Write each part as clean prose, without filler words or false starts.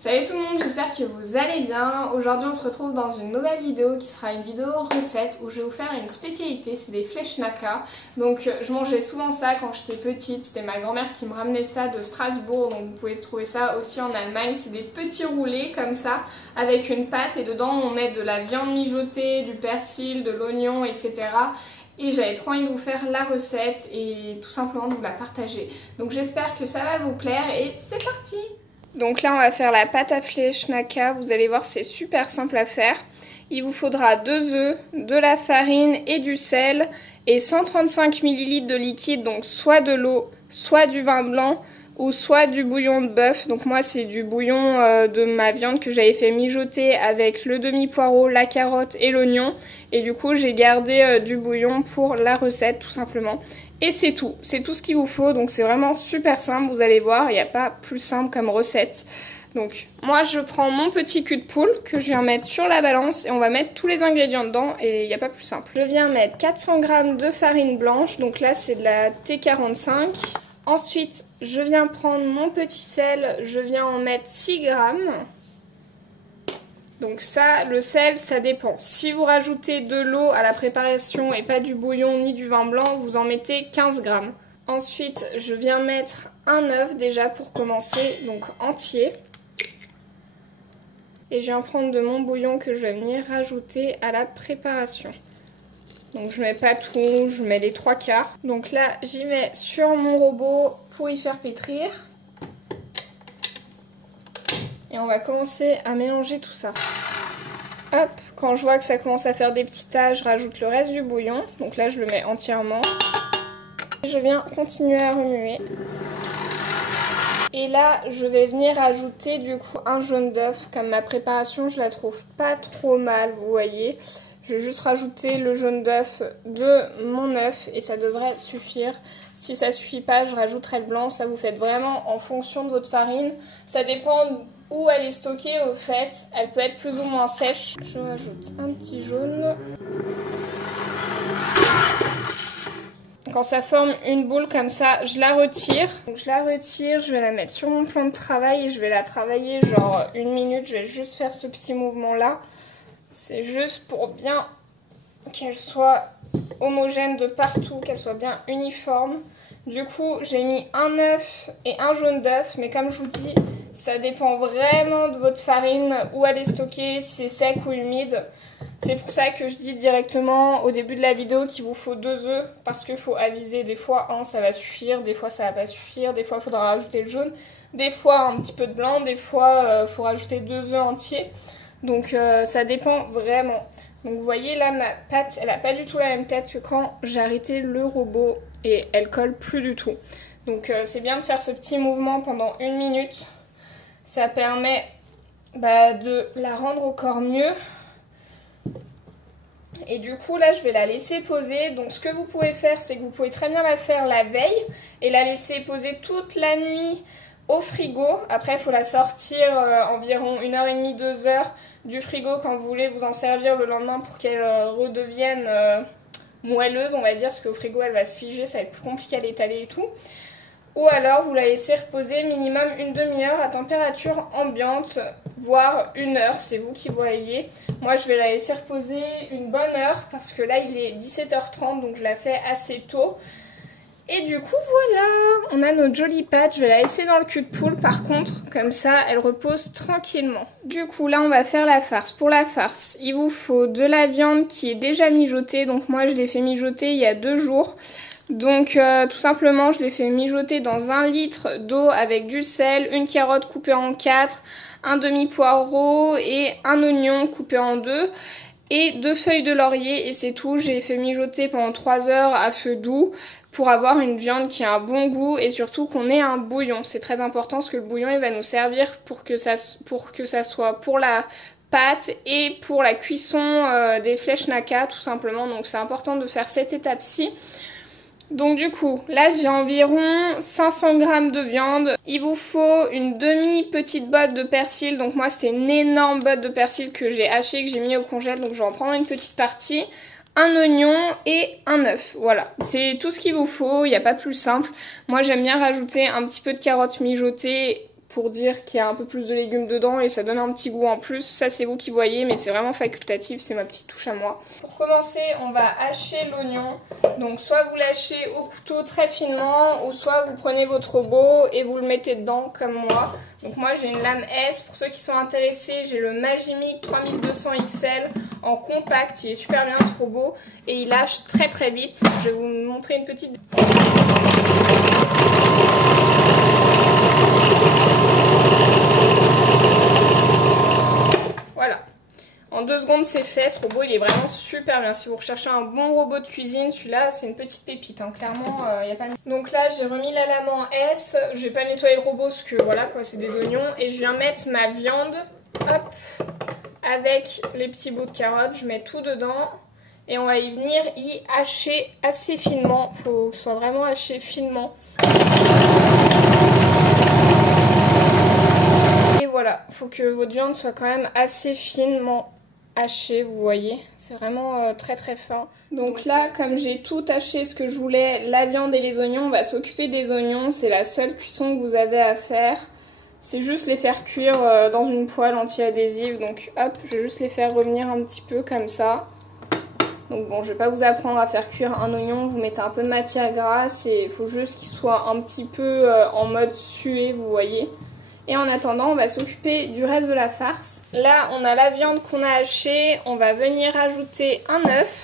Salut tout le monde, j'espère que vous allez bien. Aujourd'hui on se retrouve dans une nouvelle vidéo qui sera une vidéo recette où je vais vous faire une spécialité, c'est des fleschnacker. Donc je mangeais souvent ça quand j'étais petite, c'était ma grand-mère qui me ramenait ça de Strasbourg, donc vous pouvez trouver ça aussi en Allemagne. C'est des petits roulés comme ça avec une pâte et dedans on met de la viande mijotée, du persil, de l'oignon, etc. Et j'avais trop envie de vous faire la recette et tout simplement de vous la partager. Donc j'espère que ça va vous plaire et c'est parti! Donc là on va faire la pâte à fleschnacker, vous allez voir c'est super simple à faire. Il vous faudra 2 œufs, de la farine et du sel et 135 ml de liquide, donc soit de l'eau, soit du vin blanc ou soit du bouillon de bœuf. Donc moi c'est du bouillon de ma viande que j'avais fait mijoter avec le demi-poireau, la carotte et l'oignon. Et du coup j'ai gardé du bouillon pour la recette tout simplement. Et c'est tout ce qu'il vous faut, donc c'est vraiment super simple, vous allez voir, il n'y a pas plus simple comme recette. Donc moi je prends mon petit cul de poule que je viens mettre sur la balance et on va mettre tous les ingrédients dedans et il n'y a pas plus simple. Je viens mettre 400 g de farine blanche, donc là c'est de la T45. Ensuite je viens prendre mon petit sel, je viens en mettre 6 g. Donc ça, le sel, ça dépend. Si vous rajoutez de l'eau à la préparation et pas du bouillon ni du vin blanc, vous en mettez 15 g. Ensuite, je viens mettre un œuf déjà pour commencer, donc entier. Et je viens prendre de mon bouillon que je vais venir rajouter à la préparation. Donc je mets pas tout, je mets les 3/4. Donc là, j'y mets sur mon robot pour y faire pétrir. Et on va commencer à mélanger tout ça. Hop, quand je vois que ça commence à faire des petits tas, je rajoute le reste du bouillon. Donc là, je le mets entièrement. Et je viens continuer à remuer. Et là, je vais venir ajouter du coup un jaune d'œuf. Comme ma préparation, je la trouve pas trop mal, vous voyez. Je vais juste rajouter le jaune d'œuf de mon œuf et ça devrait suffire. Si ça suffit pas, je rajouterai le blanc. Ça vous faites vraiment en fonction de votre farine. Ça dépend où elle est stockée au fait. Elle peut être plus ou moins sèche. Je rajoute un petit jaune. Quand ça forme une boule comme ça, je la retire. Donc je la retire, je vais la mettre sur mon plan de travail et je vais la travailler genre 1 minute. Je vais juste faire ce petit mouvement là. C'est juste pour bien qu'elle soit homogène de partout, qu'elle soit bien uniforme. Du coup, j'ai mis un œuf et un jaune d'œuf, mais comme je vous dis, ça dépend vraiment de votre farine, où elle est stockée, si c'est sec ou humide. C'est pour ça que je dis directement au début de la vidéo qu'il vous faut 2 œufs, parce qu'il faut aviser. Des fois, un, ça va suffire, des fois, ça va pas suffire, des fois, il faudra rajouter le jaune, des fois, un petit peu de blanc, des fois, il faut rajouter 2 œufs entiers. Donc ça dépend vraiment. Donc vous voyez là ma pâte, elle n'a pas du tout la même tête que quand j'ai arrêté le robot et elle colle plus du tout. Donc c'est bien de faire ce petit mouvement pendant 1 minute. Ça permet de la rendre encore mieux. Et du coup là je vais la laisser poser. Donc ce que vous pouvez faire, c'est que vous pouvez très bien la faire la veille et la laisser poser toute la nuit au frigo. Après il faut la sortir environ 1h30, 2h du frigo quand vous voulez vous en servir le lendemain pour qu'elle redevienne moelleuse, on va dire, parce qu'au frigo elle va se figer, ça va être plus compliqué à l'étaler et tout. Ou alors vous la laissez reposer minimum 1 demi-heure à température ambiante, voire 1 heure, c'est vous qui voyez. Moi je vais la laisser reposer une bonne heure parce que là il est 17h30, donc je la fais assez tôt. Et du coup voilà, on a notre jolie pâte. Je vais la laisser dans le cul de poule par contre, comme ça elle repose tranquillement. Du coup là on va faire la farce. Pour la farce, il vous faut de la viande qui est déjà mijotée. Donc moi je l'ai fait mijoter il y a 2 jours. Donc tout simplement je l'ai fait mijoter dans 1 litre d'eau avec du sel, une carotte coupée en 4, un demi-poireau et un oignon coupé en 2. Et 2 feuilles de laurier et c'est tout. J'ai fait mijoter pendant 3 heures à feu doux pour avoir une viande qui a un bon goût et surtout qu'on ait un bouillon. C'est très important parce que le bouillon il va nous servir pour que ça soit pour la pâte et pour la cuisson des fleschnacker tout simplement. Donc c'est important de faire cette étape-ci. Donc du coup, là j'ai environ 500 g de viande. Il vous faut une demi-petite botte de persil. Donc moi c'était une énorme botte de persil que j'ai hachée, que j'ai mis au congèle. Donc je vais en prendre une petite partie. Un oignon et un œuf. Voilà, c'est tout ce qu'il vous faut, il n'y a pas plus simple. Moi j'aime bien rajouter un petit peu de carottes mijotées pour dire qu'il y a un peu plus de légumes dedans et ça donne un petit goût en plus. Ça c'est vous qui voyez, mais c'est vraiment facultatif, c'est ma petite touche à moi. Pour commencer, on va hacher l'oignon. Donc soit vous l'hachez au couteau très finement, ou soit vous prenez votre robot et vous le mettez dedans comme moi. Donc moi j'ai une lame S, pour ceux qui sont intéressés, j'ai le Magimic 3200 XL en compact, il est super bien ce robot et il hache très très vite. Je vais vous montrer une petite... Voilà, en 2 secondes c'est fait, ce robot il est vraiment super bien. Si vous recherchez un bon robot de cuisine, celui-là c'est une petite pépite, hein. Clairement il n'y a pas de... Donc là j'ai remis la lame en S, je vais pas nettoyer le robot parce que voilà quoi, c'est des oignons. Et je viens mettre ma viande, hop, avec les petits bouts de carottes, je mets tout dedans. Et on va y venir y hacher assez finement, il faut que ce soit vraiment haché finement. Voilà, il faut que votre viande soit quand même assez finement hachée, vous voyez. C'est vraiment très très fin. Donc là, comme j'ai tout haché ce que je voulais, la viande et les oignons, on va s'occuper des oignons. C'est la seule cuisson que vous avez à faire. C'est juste les faire cuire dans une poêle anti-adhésive. Donc hop, je vais juste les faire revenir un petit peu comme ça. Donc bon, je vais pas vous apprendre à faire cuire un oignon. Vous mettez un peu de matière grasse et il faut juste qu'il soit un petit peu en mode sué, vous voyez. Et en attendant, on va s'occuper du reste de la farce. Là, on a la viande qu'on a hachée. On va venir ajouter un œuf.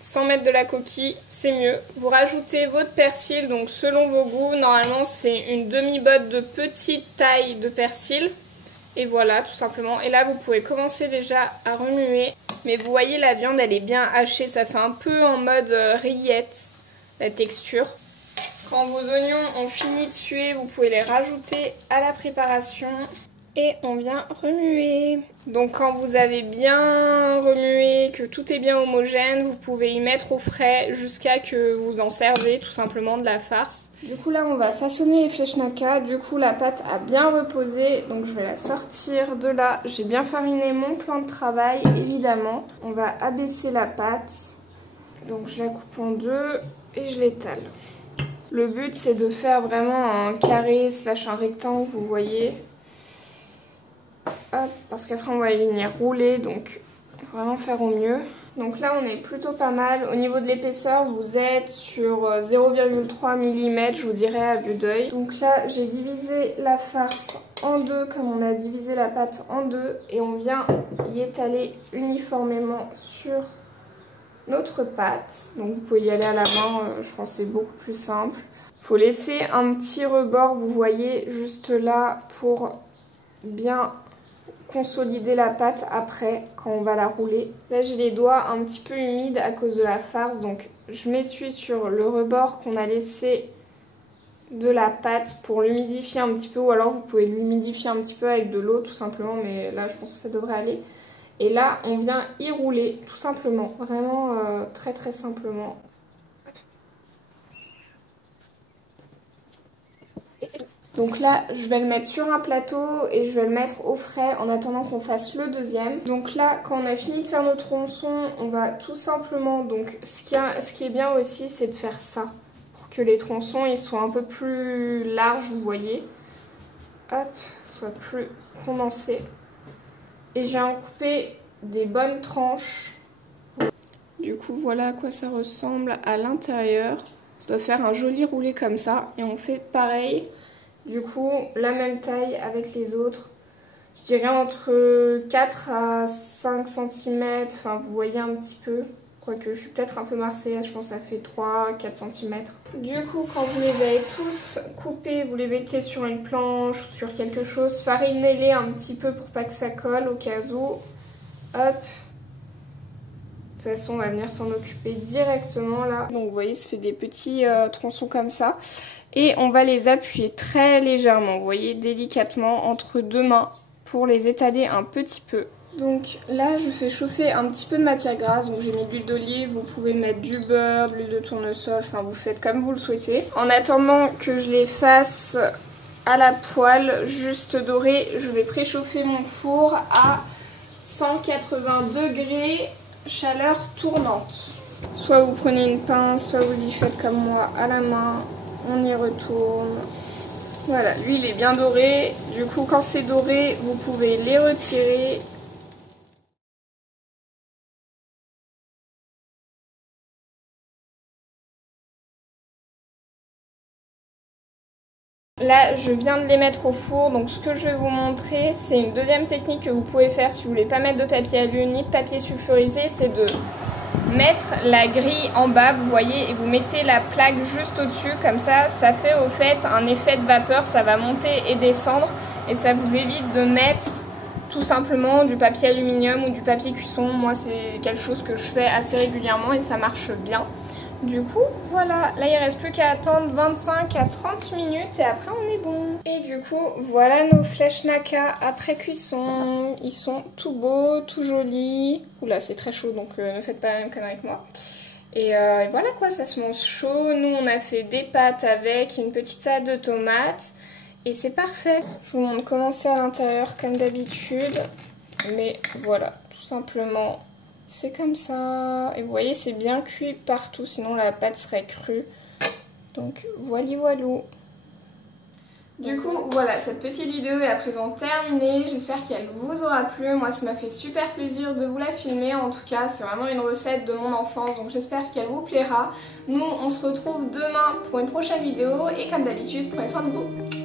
Sans mettre de la coquille, c'est mieux. Vous rajoutez votre persil, donc selon vos goûts. Normalement, c'est une demi-botte de petite taille de persil. Et voilà, tout simplement. Et là, vous pouvez commencer déjà à remuer. Mais vous voyez, la viande, elle est bien hachée. Ça fait un peu en mode rillette, la texture. Quand vos oignons ont fini de suer, vous pouvez les rajouter à la préparation et on vient remuer. Donc quand vous avez bien remué, que tout est bien homogène, vous pouvez y mettre au frais jusqu'à que vous en servez tout simplement de la farce. Du coup là on va façonner les flechnaka, du coup la pâte a bien reposé, donc je vais la sortir de là. J'ai bien fariné mon plan de travail évidemment. On va abaisser la pâte, donc je la coupe en 2 et je l'étale. Le but c'est de faire vraiment un carré slash un rectangle, vous voyez. Hop, parce qu'après on va y venir rouler, donc il faut vraiment faire au mieux. Donc là on est plutôt pas mal. Au niveau de l'épaisseur, vous êtes sur 0,3 mm, je vous dirais à vue d'œil. Donc là j'ai divisé la farce en 2 comme on a divisé la pâte en 2. Et on vient y étaler uniformément sur notre pâte. Donc vous pouvez y aller à la main, je pense que c'est beaucoup plus simple. Il faut laisser un petit rebord, vous voyez, juste là pour bien consolider la pâte après quand on va la rouler. Là j'ai les doigts un petit peu humides à cause de la farce, donc je m'essuie sur le rebord qu'on a laissé de la pâte pour l'humidifier un petit peu, ou alors vous pouvez l'humidifier un petit peu avec de l'eau tout simplement, mais là je pense que ça devrait aller. Et là, on vient y rouler, tout simplement. Vraiment très très simplement. Donc là, je vais le mettre sur un plateau et je vais le mettre au frais en attendant qu'on fasse le deuxième. Donc là, quand on a fini de faire nos tronçons, on va tout simplement... Donc ce qui est bien aussi, c'est de faire ça. Pour que les tronçons ils soient un peu plus larges, vous voyez. Hop, soient plus condensés. Et j'ai coupé des bonnes tranches. Du coup, voilà à quoi ça ressemble à l'intérieur. Ça doit faire un joli roulé comme ça. Et on fait pareil. Du coup, la même taille avec les autres. Je dirais entre 4 à 5 cm. Enfin, vous voyez un petit peu. Quoique, je suis peut-être un peu marseillaise. Je pense que ça fait 3-4 cm. Du coup, quand vous les avez tous coupés, vous les mettez sur une planche, sur quelque chose. Farinez-les un petit peu pour pas que ça colle au cas où. Hop. De toute façon, on va venir s'en occuper directement là. Donc, vous voyez, ça fait des petits tronçons comme ça. Et on va les appuyer très légèrement, vous voyez, délicatement, entre deux mains pour les étaler un petit peu. Donc là, je fais chauffer un petit peu de matière grasse. Donc j'ai mis de l'huile d'olive, vous pouvez mettre du beurre, de l'huile de tournesol, enfin vous faites comme vous le souhaitez. En attendant que je les fasse à la poêle, juste dorées, je vais préchauffer mon four à 180 degrés, chaleur tournante. Soit vous prenez une pince, soit vous y faites comme moi à la main, on y retourne. Voilà, l'huile est bien dorée. Du coup, quand c'est doré, vous pouvez les retirer. Là, je viens de les mettre au four, donc ce que je vais vous montrer, c'est une deuxième technique que vous pouvez faire si vous voulez pas mettre de papier alu ni de papier sulfurisé, c'est de mettre la grille en bas, vous voyez, et vous mettez la plaque juste au-dessus, comme ça fait au fait un effet de vapeur, ça va monter et descendre, et ça vous évite de mettre tout simplement du papier aluminium ou du papier cuisson. Moi, c'est quelque chose que je fais assez régulièrement et ça marche bien. Du coup, voilà, là il reste plus qu'à attendre 25 à 30 minutes et après on est bon. Et du coup, voilà nos flèches naka après cuisson. Ils sont tout beaux, tout jolis. Oula, c'est très chaud donc ne faites pas la même connerie que moi. Et voilà quoi, ça se mange chaud. Nous on a fait des pâtes avec une petite salade de tomates. Et c'est parfait. Je vous montre comment c'est à l'intérieur comme d'habitude. Mais voilà, tout simplement... c'est comme ça, et vous voyez c'est bien cuit partout, sinon la pâte serait crue. Donc voili voilou. Du coup voilà, cette petite vidéo est à présent terminée, j'espère qu'elle vous aura plu. Moi ça m'a fait super plaisir de vous la filmer, en tout cas c'est vraiment une recette de mon enfance, donc j'espère qu'elle vous plaira. Nous on se retrouve demain pour une prochaine vidéo, et comme d'habitude prenez soin de vous.